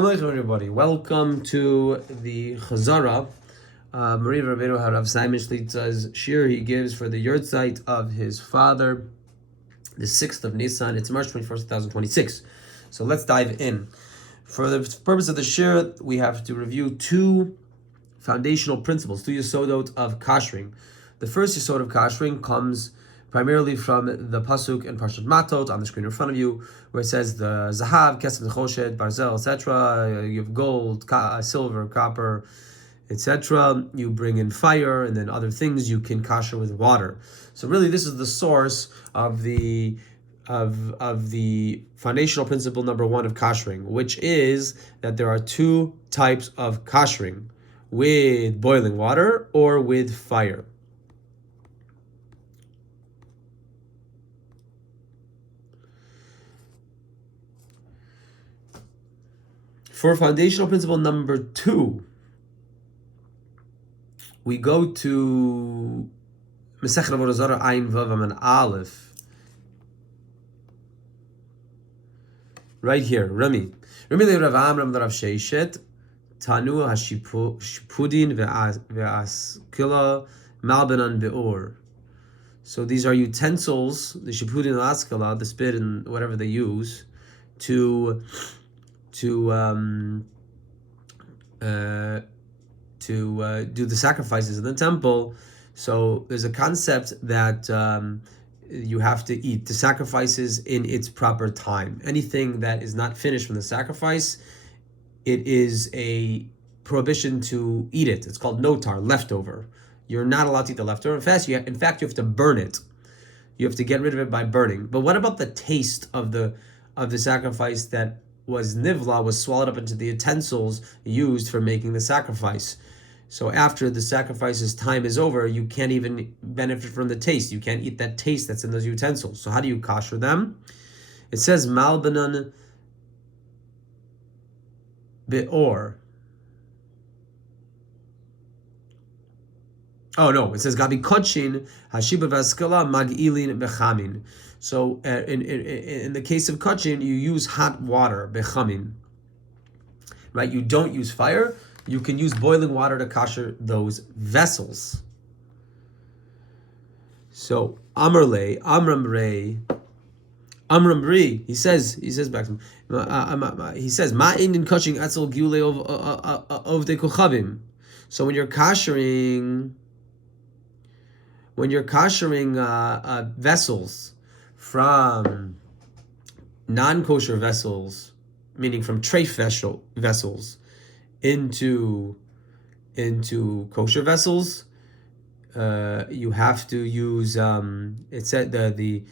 Hello everybody, welcome to the Chazara. Maria Rabbeinu Harav Simon Shlit's shir he gives for the yurtzeit of his father, the 6th of Nisan. It's March 21st, 2026. So let's dive in. For the purpose of the shir, we have to review two foundational principles, two yesodot of kashering. The first yesod of kashering comes primarily from the pasuk in Parshat Matot on the screen in front of you, where it says the zahav, kesef, nechoshet, barzel, etc. You have gold, silver, copper, etc. You bring in fire, and then other things you can kasher with water. So really, this is the source of the foundational principle number one of kashering, which is that there are two types of kashering: with boiling water or with fire. For foundational principle number two, we go to Masechet Avodah Zarah Ayin Vav Amen Aleph. Right here, Rami le Rav Amram Rav Sheishet Tanu Hashipudin ve'askila Malbanan be'or. So these are utensils, the shipudin and askala, the spit and whatever they use, to do the sacrifices in the temple. So there's a concept that you have to eat the sacrifices in its proper time. Anything that is not finished from the sacrifice, it is a prohibition to eat it. It's called notar, leftover. You're not allowed to eat the leftover. In fact, you have to burn it. You have to get rid of it by burning. But what about the taste of the sacrifice that was nivla, was swallowed up into the utensils used for making the sacrifice? So after the sacrifice's time is over, you can't even benefit from the taste. You can't eat that taste that's in those utensils. So how do you kasher them? It says malbanan be'or. Oh no, it says gabi kodshin hashiba vaskala magilin bechamin. So in the case of kachin, you use hot water, bechamin. Right? You don't use fire. You can use boiling water to kasher those vessels. So Amram Ri, he says back to him, he says ma'in in kaching etzel giule of the kochavim. So when you're kashering vessels from non-kosher vessels, meaning from treif vessels, into kosher vessels, you have to use. It said the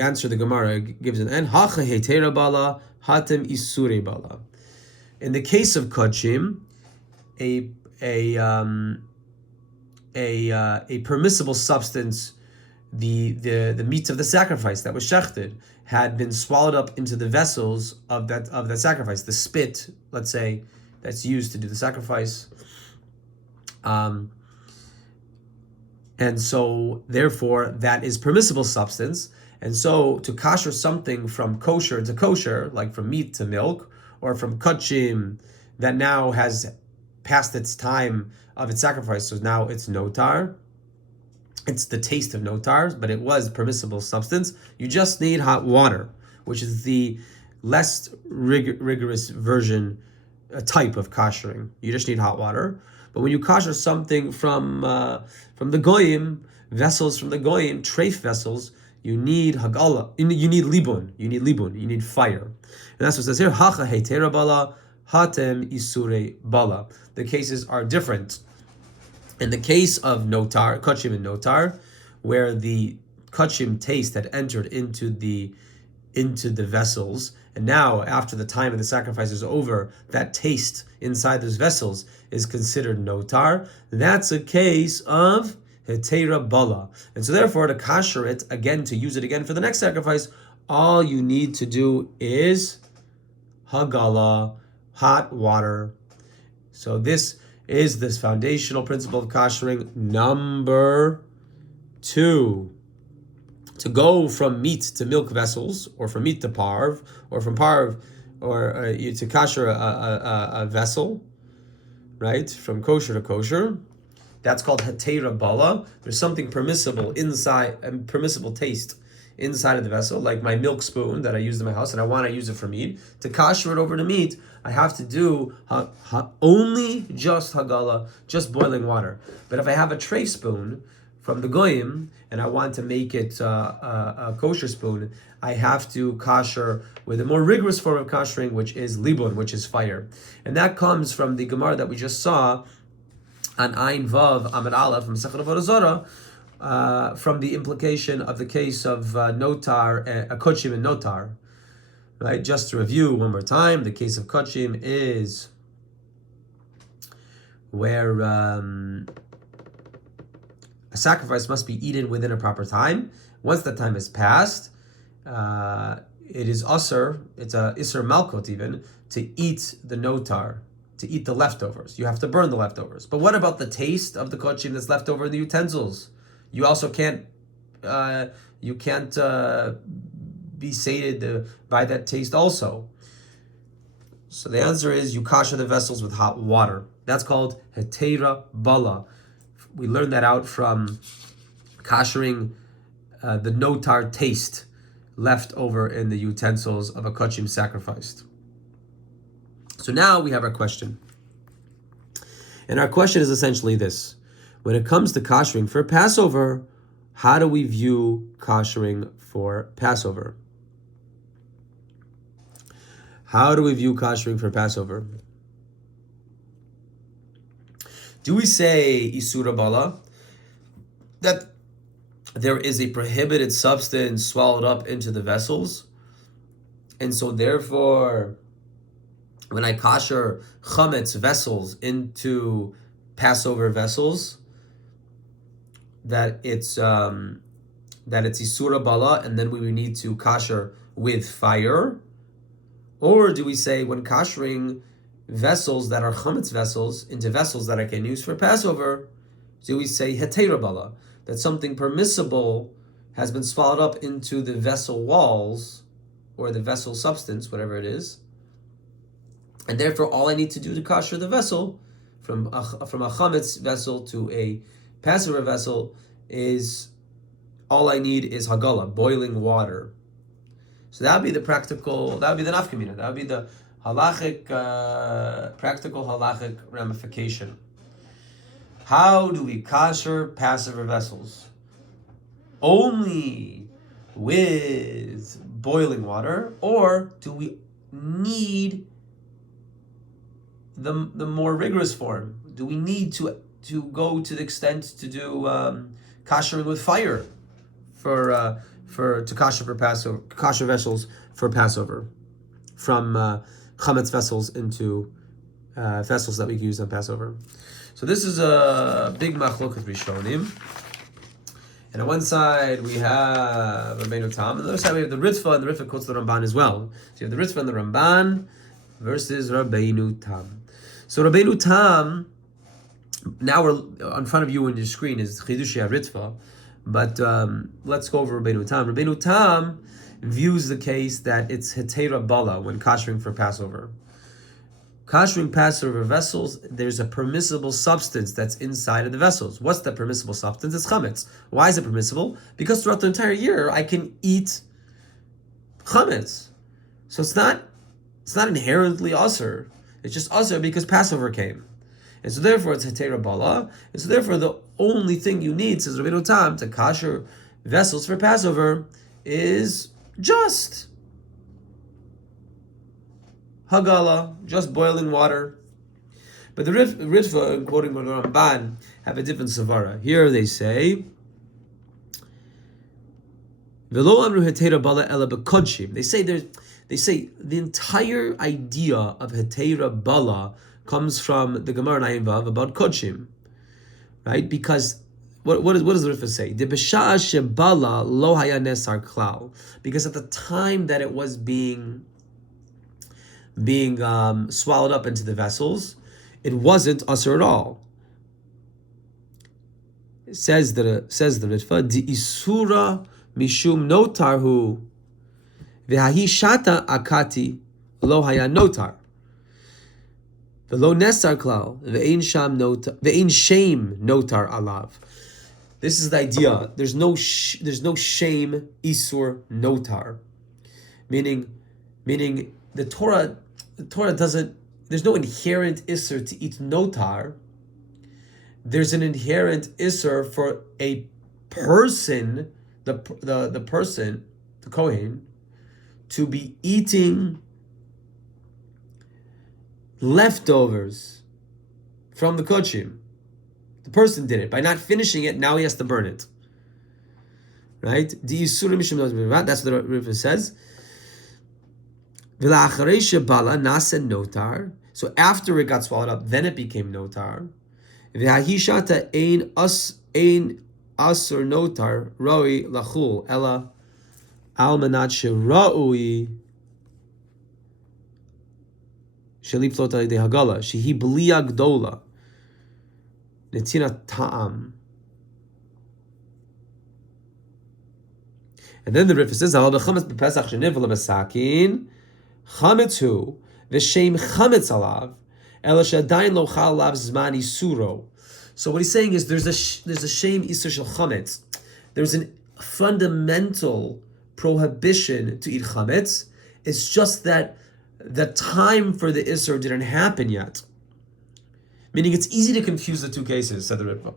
answer the Gemara gives an en hacha hetera bala hatem isure bala. In the case of kodshim, a permissible substance, the meat of the sacrifice that was shechted had been swallowed up into the vessels of that sacrifice, the spit, let's say, that's used to do the sacrifice, and so therefore that is permissible substance. And so to kasher something from kosher to kosher, like from meat to milk, or from kachim that now has passed its time of its sacrifice, so now it's notar. It's the taste of notar, but it was permissible substance. You just need hot water, which is the less rigorous version, type of kashering. You just need hot water. But when you kasher something from the goyim, vessels from the goyim, treif vessels, you need hagala. You need libun. You need fire. And that's what it says here. Hacha hetera bala, hatem isure bala. The cases are different. In the case of notar, kachim and notar, where the kachim taste had entered into the vessels, and now after the time of the sacrifice is over, that taste inside those vessels is considered notar. That's a case of hetera bala. And so therefore, to kasher it again, to use it again for the next sacrifice, all you need to do is hagala, hot water. So this is this foundational principle of kashering number 2. To go from meat to milk vessels, or from meat to parv, or from parv or to kasher a vessel, right, from kosher to kosher. That's called hetera bala. There's something permissible inside, and permissible taste inside of the vessel, like my milk spoon that I used in my house, and I want to use it for meat. To kasher it over to meat, I have to do only just hagala, just boiling water. But if I have a tray spoon from the goyim and I want to make it a kosher spoon, I have to kasher with a more rigorous form of kashering, which is libun, which is fire. And that comes from the Gemara that we just saw on Ayin Vav Amid Aleph from Masechet Avodah Zarah, from the implication of the case of notar, kachim and notar. Right? Just to review one more time, the case of kachim is where a sacrifice must be eaten within a proper time. Once that time has passed, it is usur, it's a Issur Malkot even, to eat the notar, to eat the leftovers. You have to burn the leftovers. But what about the taste of the kachim that's left over in the utensils? You also can't be sated by that taste also. So the answer is you kasher the vessels with hot water. That's called hetera bala. We learned that out from kashering the notar taste left over in the utensils of a kachim sacrificed. So now we have our question. And our question is essentially this. When it comes to kashering for Passover, how do we view kashering for Passover? How do we view kashering for Passover? Do we say Isura Bala, that there is a prohibited substance swallowed up into the vessels, and so therefore, when I kasher chametz vessels into Passover vessels, that it's Isura Bala, and then we would need to kasher with fire? Or do we say when kashering vessels that are chametz vessels into vessels that I can use for Passover, do we say hetera bala, that something permissible has been swallowed up into the vessel walls or the vessel substance, whatever it is, and therefore all I need to do to kasher the vessel from a chametz vessel to a Passover vessel is all I need is hagala, boiling water. So that would be the practical, that would be the nafkamina, that would be the halachic, practical halachic ramification. How do we kasher Passover vessels? Only with boiling water, or do we need the more rigorous form? Do we need to go to the extent to do kashering with fire to kasher for Passover, kasher vessels for Passover, from chametz vessels into vessels that we can use on Passover? So this is a big machloket rishonim. And on one side we have Rabbeinu Tam, and on the other side we have the Ritva, and the Ritva quotes the Ramban as well. So you have the Ritva and the Ramban versus Rabbeinu Tam. So Rabbeinu Tam, now we're in front of you on your screen is Chidushei Ritva, but let's go over Rabbeinu Tam. Rabbeinu Tam views the case that it's hetera bala when kashering for Passover. Kashering Passover vessels, there's a permissible substance that's inside of the vessels. What's the permissible substance? It's chametz. Why is it permissible? Because throughout the entire year I can eat chametz. So it's not inherently usur. It's just usur because Passover came. And so therefore it's hetera bala. And so therefore the only thing you need, says Rabbeinu Tam, to kasher vessels for Passover is just hagala, just boiling water. But the Ritva, quoting the Ramban, have a different savara. Here they say, "V'lo amru hetera bala ela b'kodshim." They say the entire idea of hetera bala comes from the Gemara in Ayin Vav about kodshim, right? Because what does the Ritva say? The b'sha'a shebala lo haya nesar klal. Because at the time that it was being swallowed up into the vessels, it wasn't usur at all. It says the Ritva, di isura mishum notarhu v'hahi shata akati lo haya notar. V'lo nesar klal, ve'ein shame notar alav. This is the idea. There's no shame Issur notar, meaning the Torah doesn't. There's no inherent Issur to eat notar. There's an inherent Issur for a person, the person, the Kohen, to be eating leftovers from the Kodshim. The person did it. By not finishing it, now he has to burn it. Right? That's what the Rebbe says. So after it got swallowed up, then it became notar. Ein asur notar roi lachul ella almanat sheraui shelipflot alidei hagala shehi blia gdola netina ta'am. And then the Rebbe says, "Al b'chametz b'Pesach shenivel b'sakin chametz hu v'shem chametz alav ela she'adayin lo chal alav zman isuro." So what he's saying is there's a Shem Issur shel chametz. There's a fundamental prohibition to eat chametz. It's just that the time for the Issur didn't happen yet. Meaning it's easy to confuse the two cases, said the Rebbe.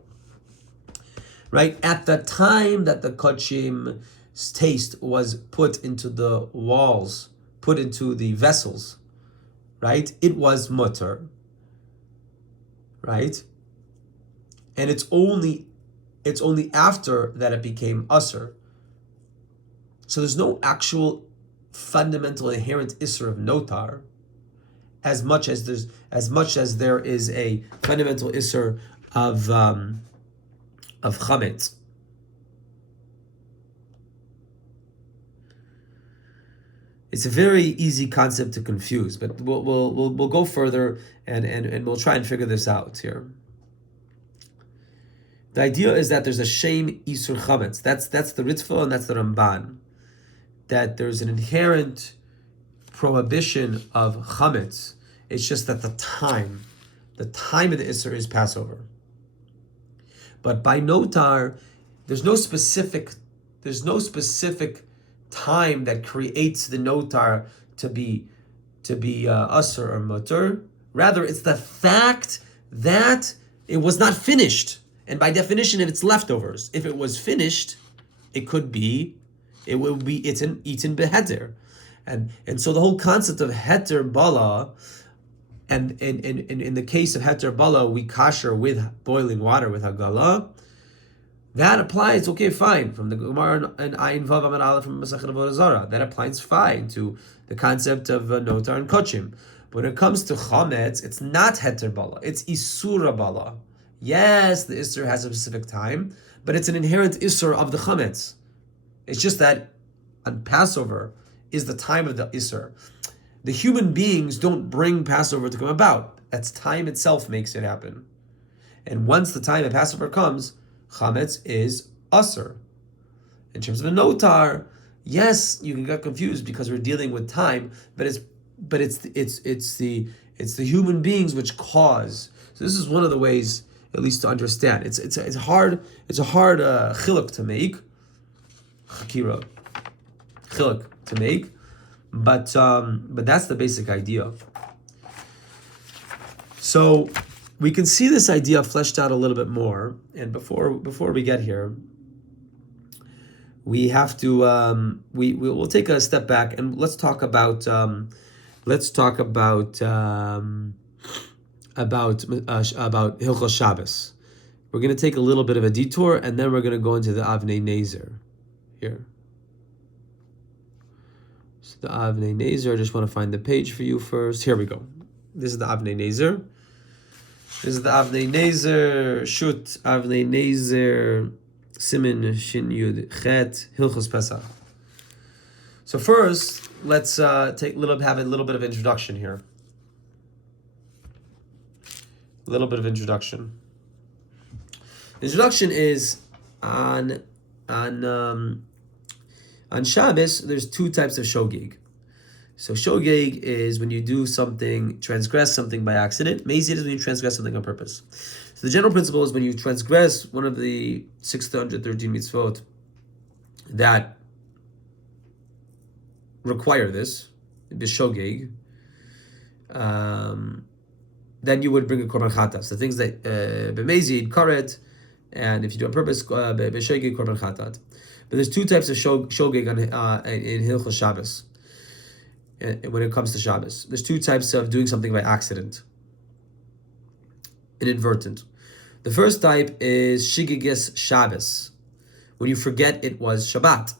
Right? At the time that the Kodshim's taste was put into the walls, put into the vessels, right? It was mutter. Right? And it's only after that it became usur. So there's no actual fundamental inherent Issur of notar, as much as there is a fundamental Issur of chametz. It's a very easy concept to confuse, but we'll go further and we'll try and figure this out here. The idea is that there's a Shem Issur chametz. That's the Ritva and that's the Ramban. That there's an inherent prohibition of chametz. It's just that the time of the Issur is Passover. But by notar, there's no specific time that creates the notar to be usur or mutter. Rather, it's the fact that it was not finished. And by definition, if it's leftovers, if it was finished, it's eaten beheter. And so the whole concept of heter bala, and in the case of heter bala, we kasher with boiling water with hagala. That applies, okay, fine, from the Gemara and Ayin Vav Amar Aleph from Masechet Avodah Zarah. That applies fine to the concept of notar and kodshim. When it comes to chametz, it's not heter bala, it's isura bala. Yes, the Issur has a specific time, but it's an inherent Issur of the chametz. It's just that on Passover is the time of the Issur. The human beings don't bring Passover to come about. That's time itself makes it happen. And once the time of Passover comes, chametz is usur. In terms of a notar, yes, you can get confused because we're dealing with time, but it's the human beings which cause. So this is one of the ways, at least to understand. It's a hard chiluk to make, chakira chiluk to make, but that's the basic idea. So we can see this idea fleshed out a little bit more, and before we get here, we have to we'll take a step back and let's talk about Hilchos Shabbos. We're going to take a little bit of a detour, and then we're going to go into the Avnei Nezer here. So the Avnei Nezer, I just want to find the page for you first. Here we go. This is the Avnei Nezer. This is the Avnei Nezer, Shut Avnei Nezer, Simin Shin Yud Chet, Hilchos Pesach. So first, let's have a little bit of introduction here. A little bit of introduction. Introduction is on Shabbos. There's two types of shogig. So shogeg is when you do something, transgress something by accident. Mezid is when you transgress something on purpose. So the general principle is when you transgress one of the 613 mitzvot that require this, b'shogeg, then you would bring a korban chatas. The things that b'mezid, karet, and if you do it on purpose, b'shogeg, korban chatat. But there's two types of shogeg in Hilchos Shabbos. When it comes to Shabbos, there's two types of doing something by accident, inadvertent. The first type is shigiges Shabbos, when you forget it was Shabbat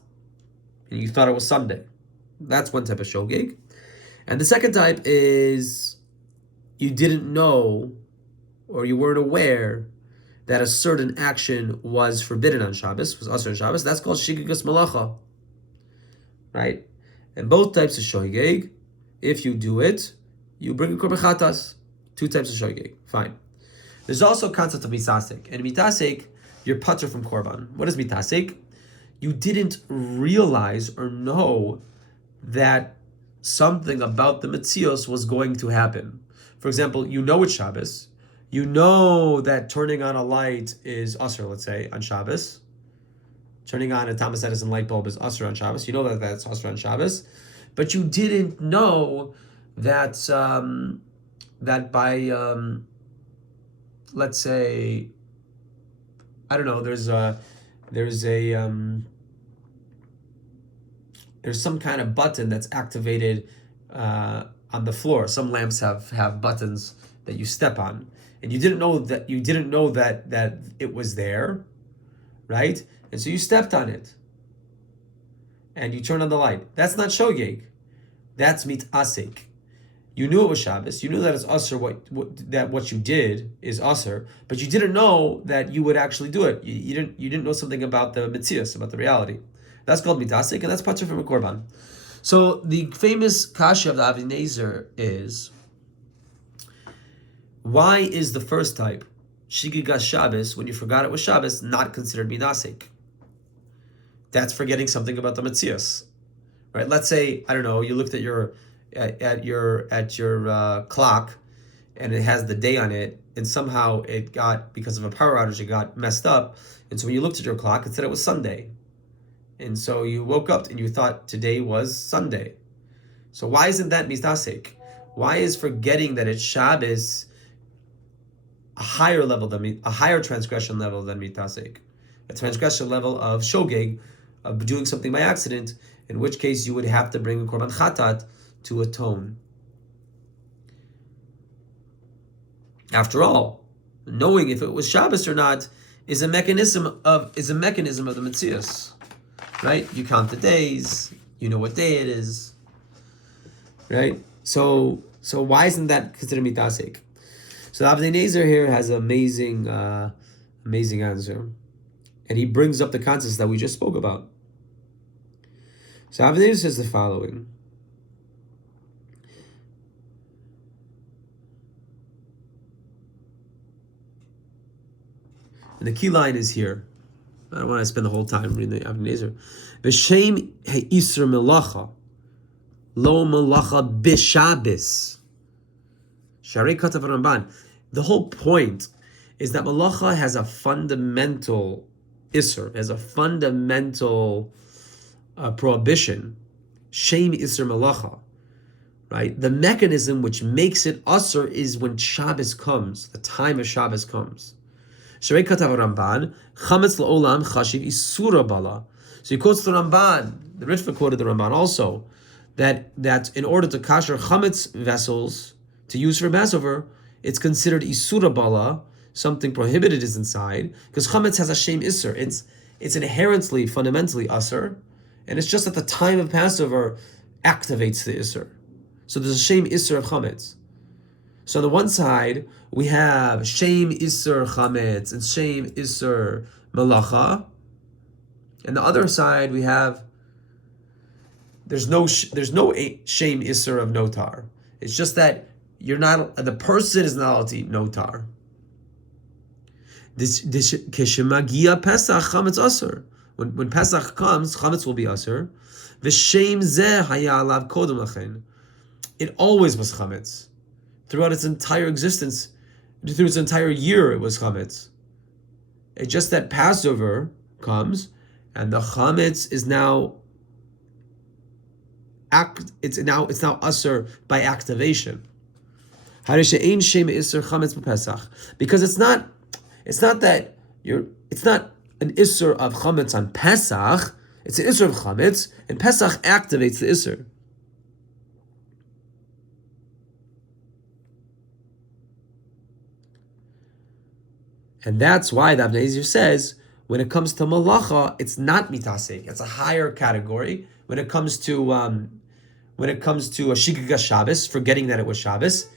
and you thought it was Sunday. That's one type of shogeg. And the second type is you didn't know or you weren't aware that a certain action was forbidden on Shabbos, was asur on Shabbos. That's called shigiges malacha, right? And both types of shogeg, if you do it, you bring a korban chatas. Two types of shogeg. Fine. There's also a concept of mitasek. And mitasek, you're putter from korban. What is mitasek? You didn't realize or know that something about the metzios was going to happen. For example, you know it's Shabbos. You know that turning on a light is asur, let's say, on Shabbos. Turning on a Thomas Edison light bulb is asur on Shabbos. You know that that's asur on Shabbos, but you didn't know that that by let's say, I don't know. There's some kind of button that's activated on the floor. Some lamps have buttons that you step on, and you didn't know that that it was there, right? And so you stepped on it, and you turned on the light. That's not shogeg. That's mitasek. You knew it was Shabbos. You knew that it's asur. What you did is asur, but you didn't know that you would actually do it. You didn't know something about the metzius, about the reality. That's called mitasek, and that's patur from a korban. So the famous kasha of the Avnei Nezer is, why is the first type, shigigas Shabbos, when you forgot it was Shabbos, not considered mitasek? That's forgetting something about the metzius, right? Let's say, I don't know, you looked at your clock, and it has the day on it, and somehow it got, because of a power outage, it got messed up, and so when you looked at your clock, it said it was Sunday, and so you woke up and you thought today was Sunday. So why isn't that mitasek? Why is forgetting that it's Shabbos a higher transgression level than mitasek, a transgression level of shogeg, of doing something by accident, in which case you would have to bring a korban chatat to atone. After all, knowing if it was Shabbos or not is a mechanism of the metzius, right? You count the days, you know what day it is, right? So why isn't that considered mitasek? So Avnei Nezer here has an amazing answer, and he brings up the concepts that we just spoke about. So Avnei Nezer says the following: and the key line is here. I don't want to spend the whole time reading the Avnei Nezer. Shem Issur melacha, lo melacha b'Shabbos. Sharei katav Ramban. The whole point is that melacha has a fundamental Issur, has a fundamental prohibition. Shem Issur melacha, right? The mechanism which makes it asur is when Shabbos comes, the time of Shabbos comes. Sharei katav Ramban, chametz la'olam chashiv isura bala. So he quotes the Ramban. The Ritva quoted the Ramban also, that in order to kasher chametz vessels to use for Passover, it's considered isura bala, something prohibited is inside, because chametz has a Shem Issur. It's inherently, fundamentally asur, and it's just at the time of Passover activates the Issur. So there's a Shem Issur of chametz. So on the one side, we have Shem Issur chametz and Shem Issur melacha, and the other side we have there's no Shem Issur of notar. It's just that the person is not allowed to eat notar. This keshemagia Pesach chametz asur. When Pesach comes, chametz will be asur. V'shem zeh haya alav kodem lachen. it always was chametz. Throughout its entire existence, through its entire year, it was chametz. It's just that Passover comes, and the chametz is now it's now usher by activation. Because it's not that it's not an issur of chametz on Pesach. It's an issur of chametz, and Pesach activates the issur. And that's why the Ibn Ezra says, when it comes to malacha, it's not mitasek. It's a higher category. When it comes to a shigga Shabbos, forgetting that it was Shabbos,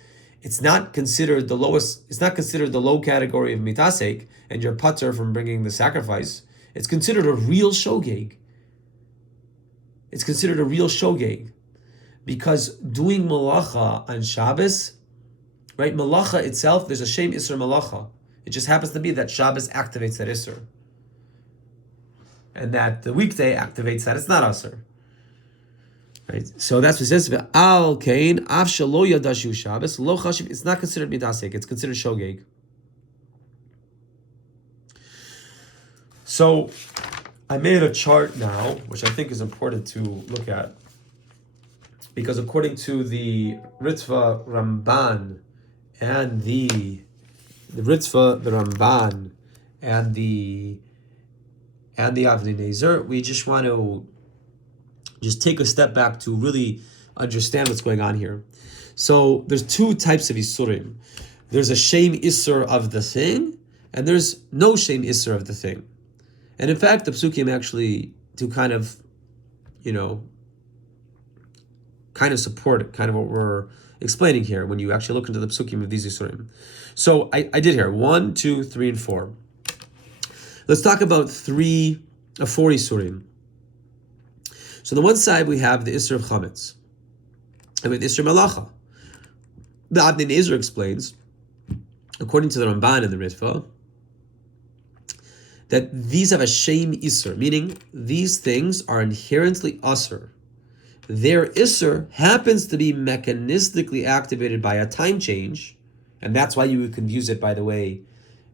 it's not considered the lowest. It's not considered the low category of mitasek, and you're putter from bringing the sacrifice. It's considered a real shogeg. It's considered a real shogeg, because doing malacha on Shabbos, right? Malacha itself, there's a Shem Issur malacha. It just happens to be that Shabbos activates that Issur, and that the weekday activates that it's not Issur. Right? So that's what it says. Al kain av shelo yadashu Shabbos lo chashiv. It's not considered midasek. It's considered shogeg. So I made a chart now, which I think is important to look at, because according to the Ritva Ramban and the Ritva, the Ramban, and the Avnei Nezer, we just want to just take a step back to really understand what's going on here. So there's two types of Isurim. There's a Shem Issur of the thing, and there's no Shem Issur of the thing. And in fact, the Psukim actually do kind of support it, kind of what we're explaining here when you actually look into the Psukim of these Isurim. So I did here 1, 2, 3, and 4. Let's talk about 4 Isurim. So on the one side we have the Issur of Chametz, and we have the Issur Malacha. The Avnei Nezer explains, according to the Ramban and the Ritva, that these have a Shem Issur, meaning these things are inherently Asur. Their Issur happens to be mechanistically activated by a time change, and that's why you would confuse it, by the way,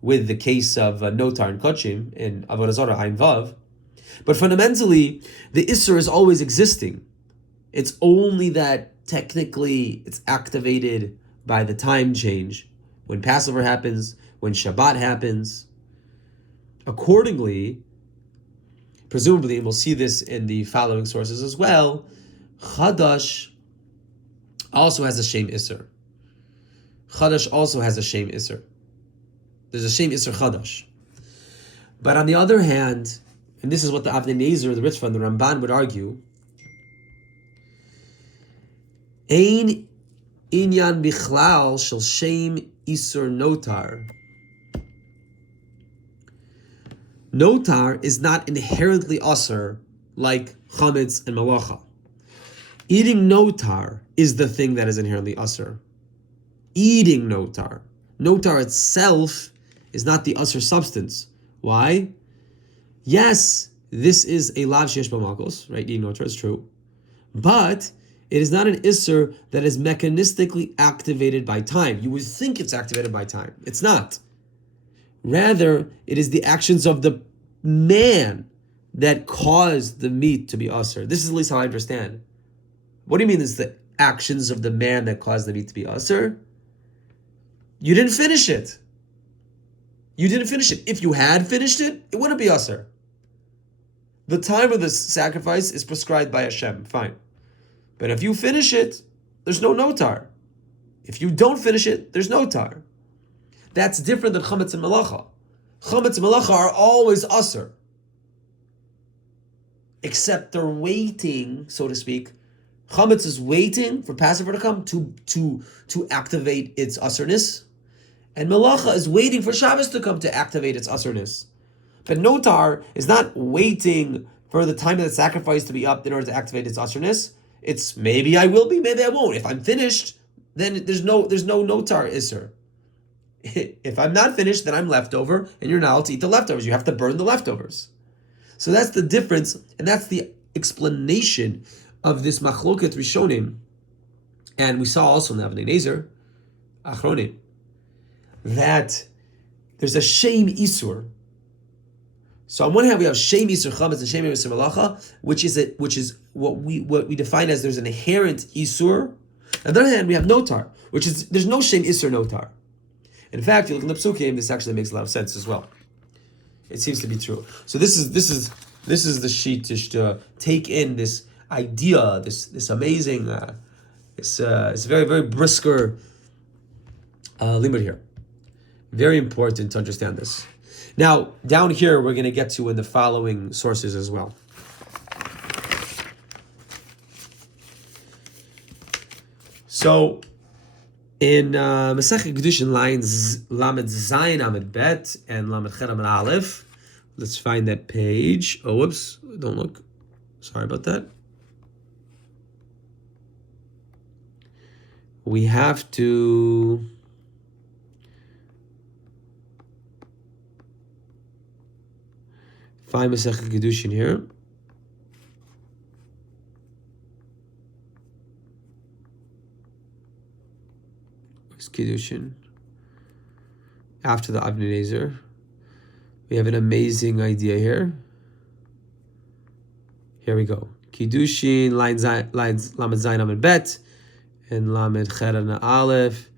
with the case of Notar and Kochim in Avodah Zarah Ayin Vav. But fundamentally, the Issur is always existing. It's only that technically it's activated by the time change. When Passover happens, when Shabbat happens. Accordingly, presumably, and we'll see this in the following sources as well, Chadash also has a Shem Issur. Chadash also has a Shem Issur. There's a Shem Issur Chadash. But on the other hand, and this is what the Avnei Nezer, the Ritva, and the Ramban would argue, Ein inyan bichlal shel Shem Issur notar. Notar is not inherently asur like chametz and malacha. Eating notar is the thing that is inherently asur. Eating notar. Notar itself is not the asur substance. Why? Yes, this is a lav sheyesh b'malkos, right? Eating notar is true. But it is not an issur that is mechanistically activated by time. You would think it's activated by time. It's not. Rather, it is the actions of the man that caused the meat to be asur. This is at least how I understand. What do you mean it's the actions of the man that caused the meat to be asur? You didn't finish it. You didn't finish it. If you had finished it, it wouldn't be asur. The time of the sacrifice is prescribed by Hashem, fine. But if you finish it, there's no notar. If you don't finish it, there's notar. That's different than chametz and malacha. Chametz and malacha are always asur, except they're waiting, so to speak. Chametz is waiting for Passover to come to activate its asurness, and malacha is waiting for Shabbos to come to activate its asurness. But notar is not waiting for the time of the sacrifice to be up in order to activate its asurness. It's maybe I will be, maybe I won't. If I'm finished, then there's no notar issur. If I'm not finished, then I'm leftover, and you're not allowed to eat the leftovers. You have to burn the leftovers. So that's the difference, and that's the explanation of this machloket rishonim And we saw also in the Avnei Nezer, Achronim, that there's a Shem Issur. So on one hand, we have Shem Issur Chametz and Shem Issur Malacha, which is what we define as there's an inherent Issur. On the other hand, we have Notar, which is there's no Shem Issur Notar. In fact, if you look in the Psukim, this actually makes a lot of sense as well. It seems to be true. So this is the sheet to take in this idea, this amazing, this very very brisker limit here. Very important to understand this. Now, down here, we're going to get to in the following sources as well. So, in Masechet Kedushin lines Lamed Zayin Amid Bet and Lamed Chet Amid Aleph, let's find that page. Oh, whoops, don't look. Sorry about that. We have to... find Masechet Kedushin here. Where's Kedushin? After the Avnei Nezer. We have an amazing idea here. Here we go. Kedushin, lines Lamed Zayin Amid Bet, and Lamed Chet Amid Aleph.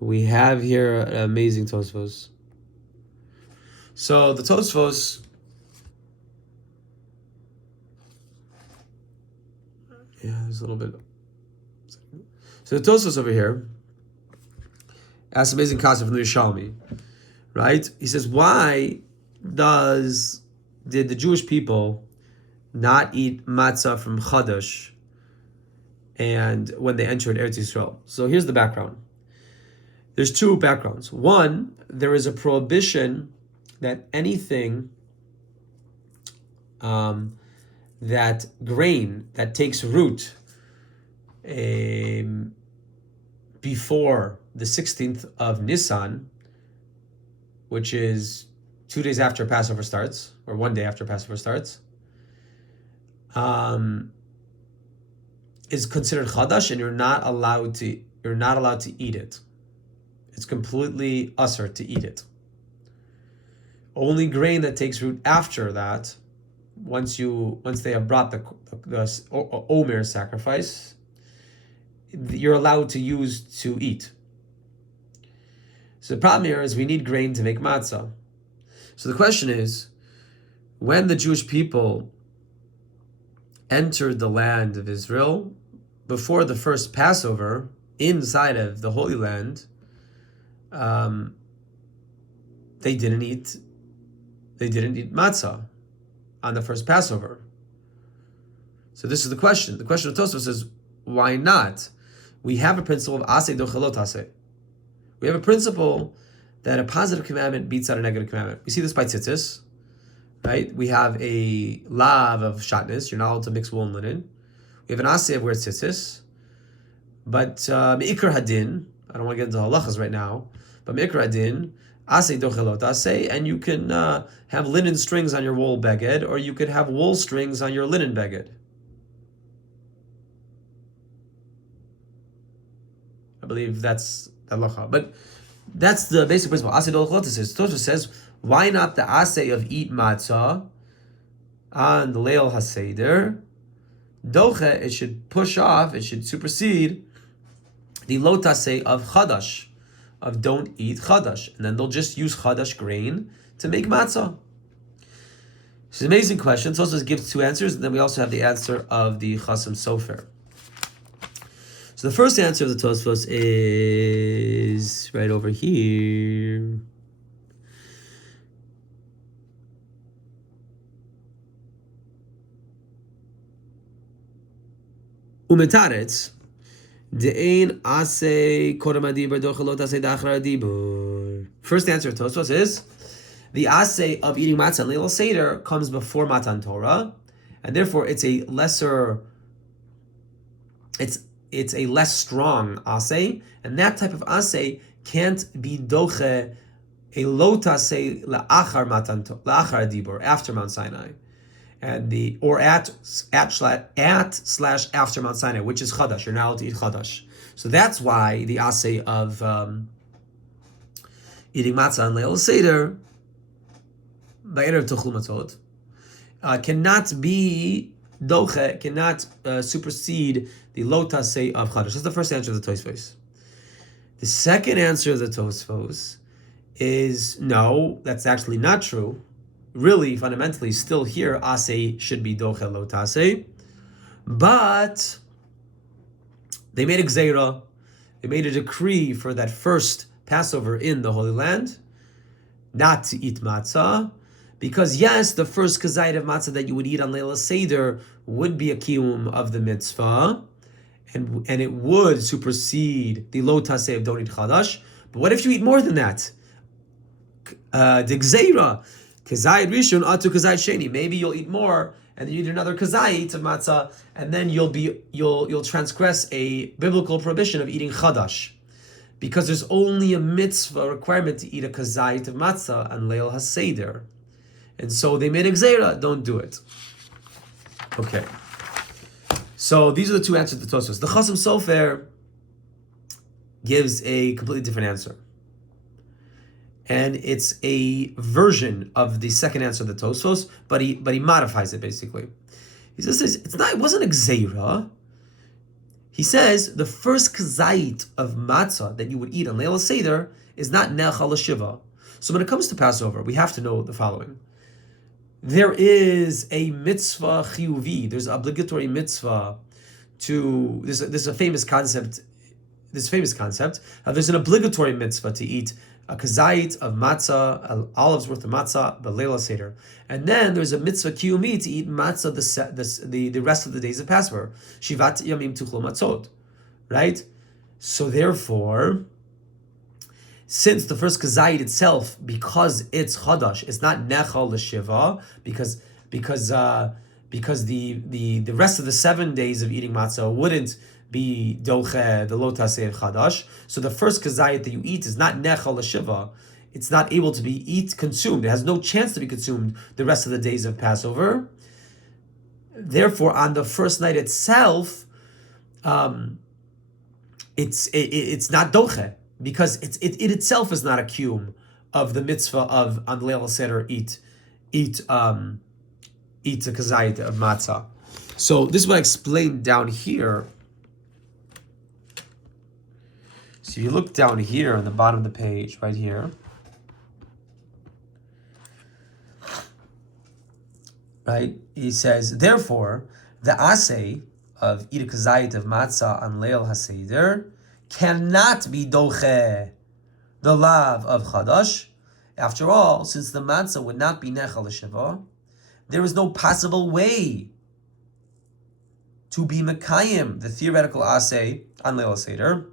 We have here an amazing Tosfos. So the Tosfos, yeah, there's a little bit. So the Tosfos over here asks amazing concept from the Yerushalmi, right? He says, why did the Jewish people not eat matzah from Chadash and when they entered Eretz Yisrael? So here's the background. There's two backgrounds. One, there is a prohibition that anything that grain that takes root before the 16th of Nisan, which is 2 days after Passover starts, or 1 day after Passover starts, is considered chadash, and you're not allowed to eat it. It's completely usher to eat it. Only grain that takes root after that, once they have brought the Omer sacrifice, you're allowed to use to eat. So the problem here is we need grain to make matzah. So the question is, when the Jewish people entered the land of Israel, before the first Passover, inside of the Holy Land, they didn't eat matzah on the first Passover. So this is the question. The question of Tosfos is, why not? We have a principle of aseh dochelot aseh. We have a principle that a positive commandment beats out a negative commandment. We see this by tzitzis, right? We have a lav of shatnez. You're not allowed to mix wool and linen. We have an aseh of where it's tzitzis. But me'ikar hadin, I don't want to get into halachas right now, but me'ikar hadin, aseh dochelot aseh, and you can have linen strings on your wool beged, or you could have wool strings on your linen beged. I believe that's the halacha, but that's the basic principle. Aseh dochelot aseh. Tosfos says, why not the aseh of eat matzah on the Leil HaSeder? Doche, it should push off, it should supersede the lot aseh of chadash, of don't eat chadash, and then they'll just use chadash grain to make matzah. It's an amazing question. It also gives two answers, and then we also have the answer of the Chasam Sofer. So the first answer of the Tosfos is right over here. Umetaretz de'ein aseh kodem hadibur dochelot aseh da'achar hadibur. First answer of Tosfos is the aseh of eating matzah and Leil Seder comes before Matan Torah, and therefore it's a lesser. It's a less strong aseh, and that type of aseh can't be doche a lot aseh la'achar hadibur, after Mount Sinai, and at/after Mount Sinai, which is chadash. You're not allowed to eat chadash. So that's why the asay of eating matzah on Leil Seder ba'erev tuchlu matzot cannot be doche, cannot supersede the lo taseh of Chadash. That's the first answer of the Tosfos. The second answer of the Tosfos is no, that's actually not true. Really, fundamentally, still here, aseh should be doche lo taseh, but they made a gzeira, they made a decree for that first Passover in the Holy Land, not to eat matzah, because yes, the first kazayit of matzah that you would eat on Leil Seder would be a kiyum of the mitzvah, and it would supersede the lo taseh of don't eat chadash. But what if you eat more than that? The gzeira, kazayit rishon atu kazayit sheni. Maybe you'll eat more, and then you eat another kazayit of matzah, and then you'll transgress a biblical prohibition of eating chadash, because there's only a mitzvah requirement to eat a kazayit of matzah on Leil HaSeder. And so they made a gzeira, don't do it. Okay. So these are the two answers to the Tosfos. The Chasam Sofer gives a completely different answer. And it's a version of the second answer of the Tosfos, but he modifies it basically. He says it wasn't a gzeira. He says the first kazayit of matzah that you would eat on Leil Seder is not nechal l'shiva. So when it comes to Passover, we have to know the following. There is a mitzvah chiyuvi. There's an obligatory mitzvah to. There's a famous concept. There's an obligatory mitzvah to eat a kazayit of matzah, an olive's worth of matzah, b'leil seder, and then there's a mitzvah kiyumi to eat matzah the rest of the days of Passover. Shivat yamim tuchlo matzot, right? So therefore, since the first kazayit itself, because it's chadash, it's not nechal l'shiva, because the rest of the 7 days of eating matzah wouldn't be doche, the lo taseh of chadash. So the first kazayit that you eat is not nechal l'shiva. It's not able to be consumed. It has no chance to be consumed the rest of the days of Passover. Therefore, on the first night itself, it's not doche, because it itself is not a kiyum of the mitzvah of on Leil Seder eat a kazayit of matzah. So this is what I explained down here. So you look down here on the bottom of the page, right here. Right? He says, therefore, the asay of eat a kazayit of matzah on Leil HaSeder cannot be doche, the lav of chadash. After all, since the matzah would not be nechal l'shiva, there is no possible way to be mekayim, the theoretical asay on Leil Seder,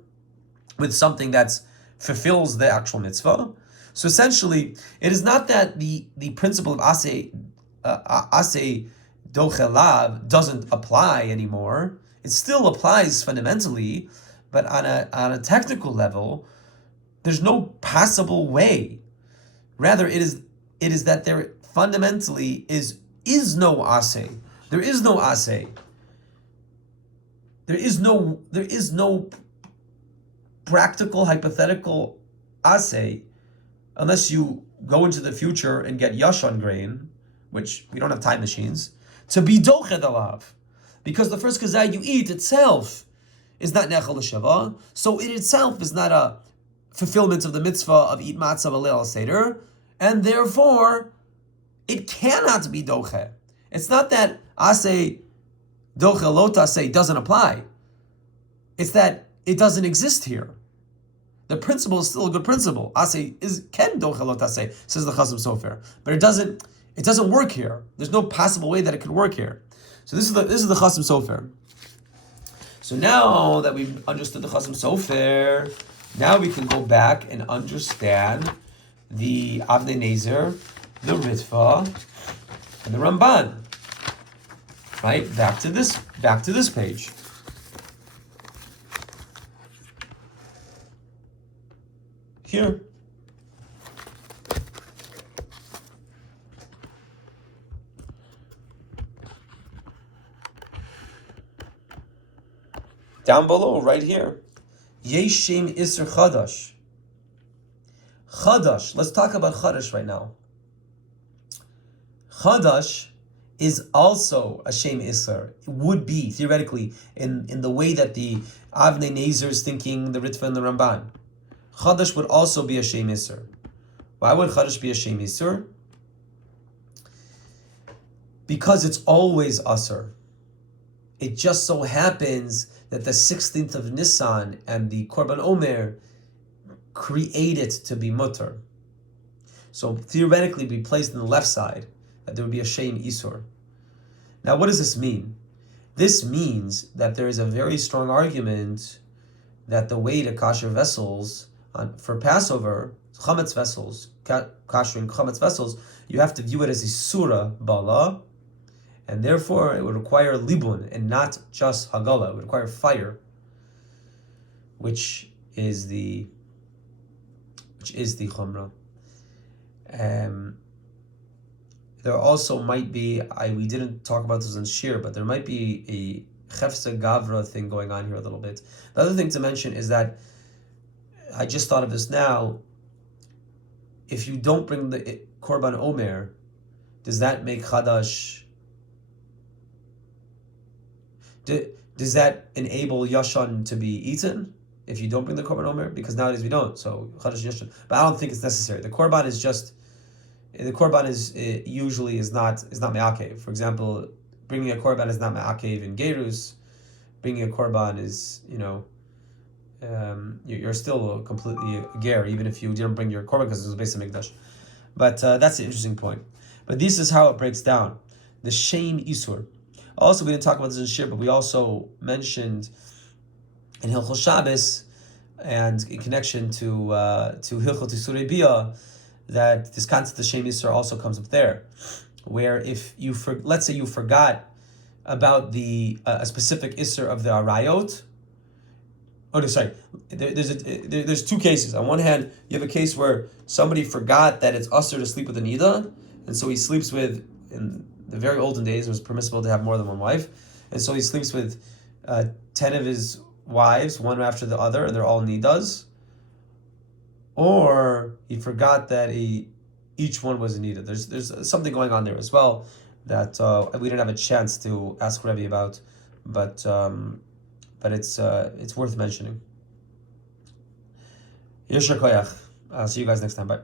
with something that fulfills the actual mitzvah. So essentially, it is not that the principle of asay doche lav doesn't apply anymore. It still applies fundamentally, but on a technical level, there's no possible way. Rather, it is that there fundamentally is no asay. There is no asay. There is no practical, hypothetical asay, unless you go into the future and get yashan grain, which we don't have time machines, to be doche the lav. Because the first kazayit you eat itself is not nechal l'shiva, so it itself is not a fulfillment of the mitzvah of eat matzah b'leil seder, and therefore it cannot be doche. It's not that asay doche lo taseh doesn't apply. It's that it doesn't exist here. The principle is still a good principle. Asay can doche lo taseh, says the Chasam Sofer, but it doesn't work here. There's no possible way that it could work here. So this is the Chasam Sofer. So now that we've understood the Chasam Sofer, now we can go back and understand the Avnei Nezer, the Ritva, and the Ramban. Right? Back to this page. Here. Down below, right here. Yesh Shem Issur Chadash. Chadash, let's talk about Chadash right now. Chadash is also a Shem Issur. It would be, theoretically, in the way that the Avnei Nezer is thinking, the Ritva and the Ramban. Chadash would also be a Shem Issur. Why would Chadash be a Shem Issur? Because it's always Asur. It just so happens that the 16th of Nisan and the Korban Omer create it to be mutter. So theoretically, be placed on the left side, that there would be a Shem Issur. Now, what does this mean? This means that there is a very strong argument that the way to kasher vessels for Passover, chametz vessels, kashering chametz vessels, you have to view it as a surah bala, and therefore it would require libun and not just hagala. It would require fire, which is the chumrah. There also might be, we didn't talk about this in Shir, but there might be a chefsa gavra thing going on here a little bit. The other thing to mention is that, I just thought of this now, if you don't bring the Korban Omer, does that make Chadash, does that enable Yashan to be eaten if you don't bring the Korban Omer? Because nowadays we don't, so Chadash Yashan. But I don't think it's necessary. The Korban is usually not me'akev. For example, bringing a Korban is not me'akev in Gerus. Bringing a Korban is, you're still completely a ger, even if you didn't bring your Korban because it was based on Mikdash. But that's the interesting point. But this is how it breaks down. The Shem Issur. Also, we didn't talk about this in Shir, but we also mentioned in Hilchot Shabbos and in connection to Hilchot Isurei Bia that this concept of Shem Issur also comes up there, where if you let's say you forgot about a specific Issur of the Arayot. Oh, no, sorry. There's two cases. On one hand, you have a case where somebody forgot that it's usher to sleep with a nida, and so he sleeps with, in the very olden days, it was permissible to have more than one wife, and so he sleeps with 10 of his wives, one after the other, and they're all nidas. Or he forgot that each one was a nida. There's something going on there as well that we didn't have a chance to ask Rebbe about, but it's worth mentioning. Yeshar koyach. See you guys next time. Bye.